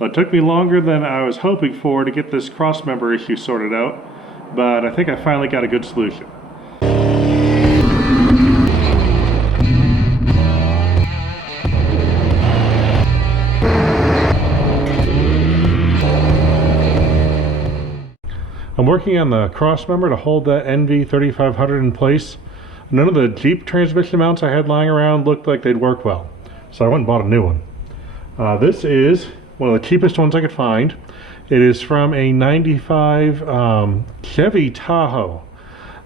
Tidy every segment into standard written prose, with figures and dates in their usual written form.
Well, it took me longer than I was hoping for to get this crossmember issue sorted out, but I think I finally got a good solution. I'm working on the crossmember to hold that NV3500 in place. None of the Jeep transmission mounts I had lying around looked like they'd work well, so I went and bought a new one. This is one of the cheapest ones I could find. It is from a 95 Chevy Tahoe.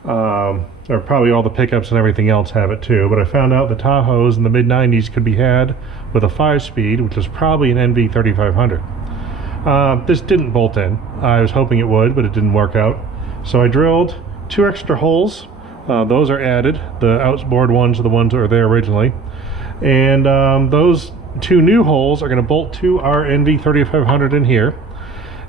Or probably all the pickups and everything else have it too, but I found out the Tahoes in the mid-90s could be had with a 5-speed, which is probably an NV3500. This didn't bolt in. I was hoping it would, but it didn't work out. So I drilled 2 extra holes. Those are added. The outboard ones are the ones that were there originally. And those 2 new holes are going to bolt to our NV3500 in here.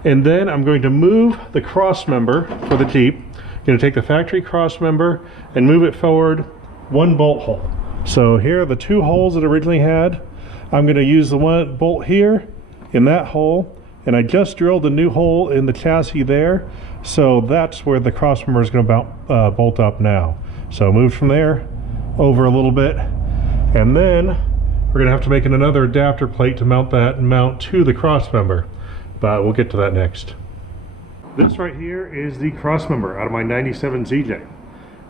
And then I'm going to move the crossmember for the Jeep. I'm going to take the factory crossmember and move it forward 1 bolt hole. So here are the 2 holes that I originally had. I'm going to use the one bolt here in that hole. And I just drilled a new hole in the chassis there, so that's where the crossmember is going to bolt up now. So moved from there over a little bit, and then we're going to have to make another adapter plate to mount to the crossmember, but we'll get to that next. This right here is the crossmember out of my 97 ZJ.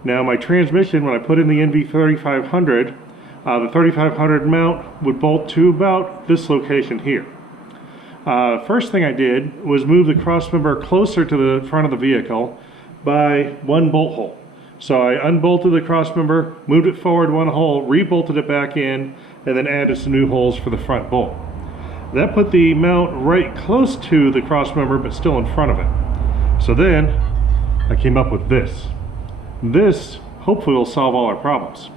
Now my transmission, when I put in the NV3500, the 3500 mount would bolt to about this location here. First thing I did was move the crossmember closer to the front of the vehicle by 1 bolt hole. So I unbolted the crossmember, moved it forward 1 hole, rebolted it back in, and then added some new holes for the front bolt. That put the mount right close to the crossmember, but still in front of it. So then I came up with this. This hopefully will solve all our problems.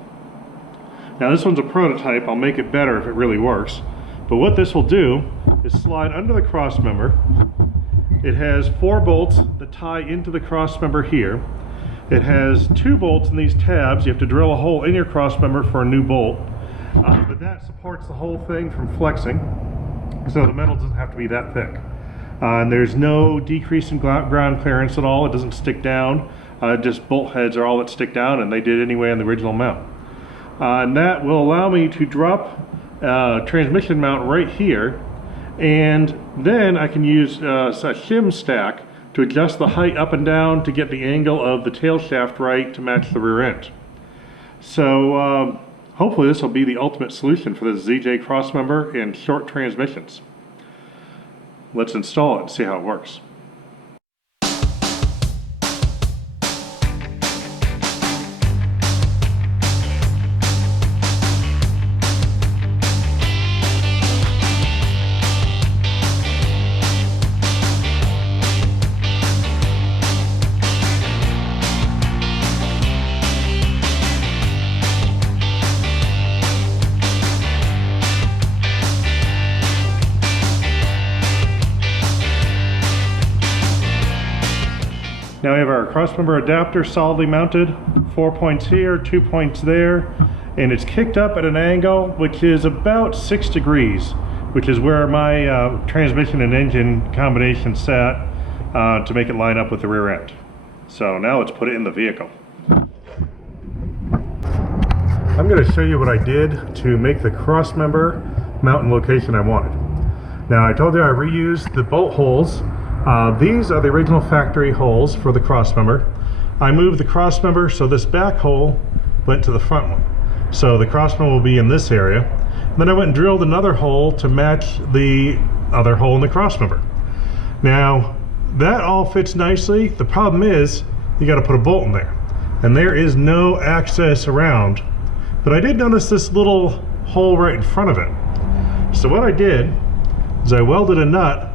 Now this one's a prototype. I'll make it better if it really works. But what this will do is slide under the crossmember. It has 4 bolts that tie into the crossmember here. It has 2 bolts in these tabs. You have to drill a hole in your crossmember for a new bolt. But that supports the whole thing from flexing, so the metal doesn't have to be that thick. And there's no decrease in ground clearance at all. It doesn't stick down. Just bolt heads are all that stick down, and they did anyway on the original mount. And that will allow me to drop transmission mount right here, and then I can use a shim stack to adjust the height up and down to get the angle of the tail shaft right to match the rear end. So hopefully this will be the ultimate solution for the ZJ crossmember and short transmissions. Let's install it and see how it works. Now we have our crossmember adapter solidly mounted, 4 points here, 2 points there, and it's kicked up at an angle which is about 6 degrees, which is where my transmission and engine combination sat to make it line up with the rear end. So now let's put it in the vehicle. I'm going to show you what I did to make the crossmember mount in location I wanted. Now I told you I reused the bolt holes. These are the original factory holes for the crossmember. I moved the crossmember so this back hole went to the front one. So the crossmember will be in this area. And then I went and drilled another hole to match the other hole in the crossmember. Now that all fits nicely. The problem is you got to put a bolt in there, and there is no access around. But I did notice this little hole right in front of it. So what I did is I welded a nut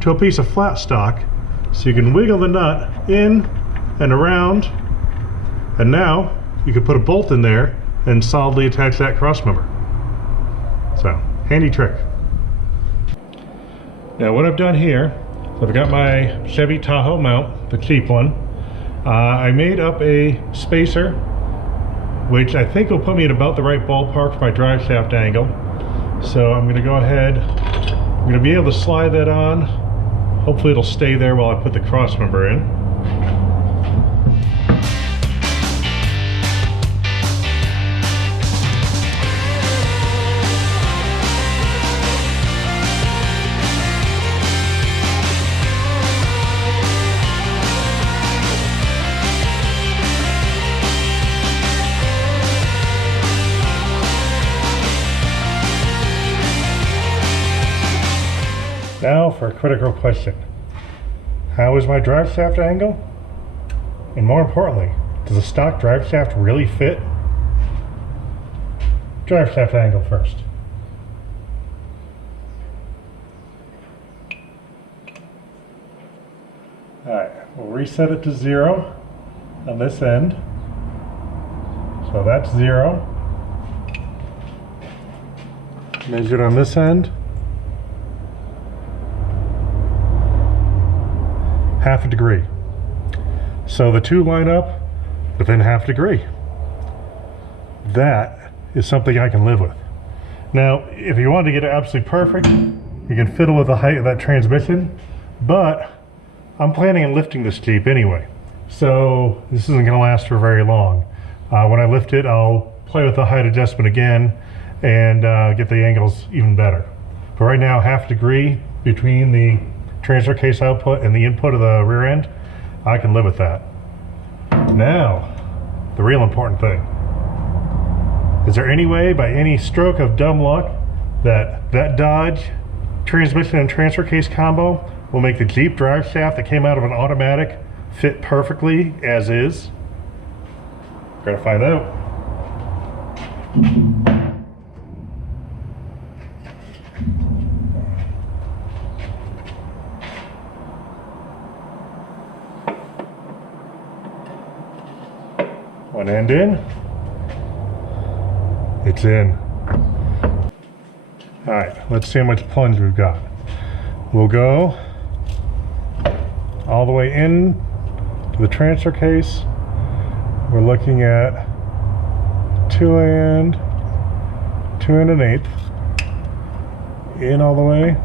to a piece of flat stock so you can wiggle the nut in and around, and now you can put a bolt in there and solidly attach that crossmember. So, handy trick. Now what I've done here, I've got my Chevy Tahoe mount, the cheap one. I made up a spacer which I think will put me at about the right ballpark for my drive shaft angle. So I'm going to go ahead I'm going to be able to slide that on. Hopefully it'll stay there while I put the crossmember in. Now for a critical question. How is my drive shaft angle? And more importantly, does a stock drive shaft really fit? Drive shaft angle first. Alright, we'll reset it to 0 on this end. So that's 0. Measured on this end. Half a degree. So the two line up within half a degree. That is something I can live with. Now, if you want to get it absolutely perfect, you can fiddle with the height of that transmission, but I'm planning on lifting this Jeep anyway. So this isn't going to last for very long. When I lift it, I'll play with the height adjustment again and get the angles even better. But right now, half a degree between the transfer case output and the input of the rear end, I can live with that. Now, the real important thing. Is there any way, by any stroke of dumb luck, that Dodge transmission and transfer case combo will make the Jeep drive shaft that came out of an automatic fit perfectly as is? Gotta find out. One end in. It's in. Alright, let's see how much plunge we've got. We'll go all the way in to the transfer case. We're looking at 2 and 1/8. In all the way.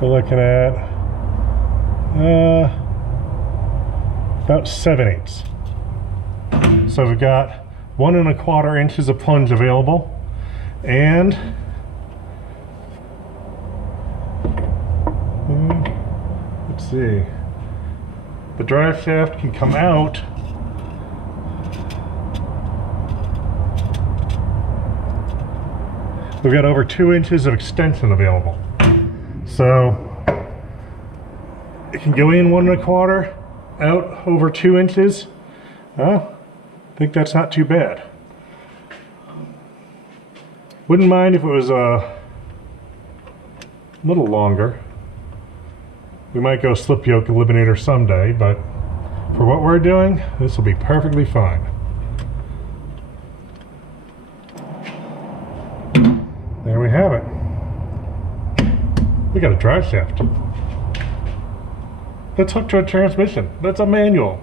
We're looking at about 7/8. So we've got 1 1/4 inches of plunge available, and let's see, the drive shaft can come out we've got over 2 inches of extension available. So it can go in 1 1/4, out over 2 inches. Well, I think that's not too bad. Wouldn't mind if it was a little longer. We might go slip yoke eliminator someday, but for what we're doing, this will be perfectly fine. There we have it. We got a drive shaft. That's hooked to a transmission. That's a manual.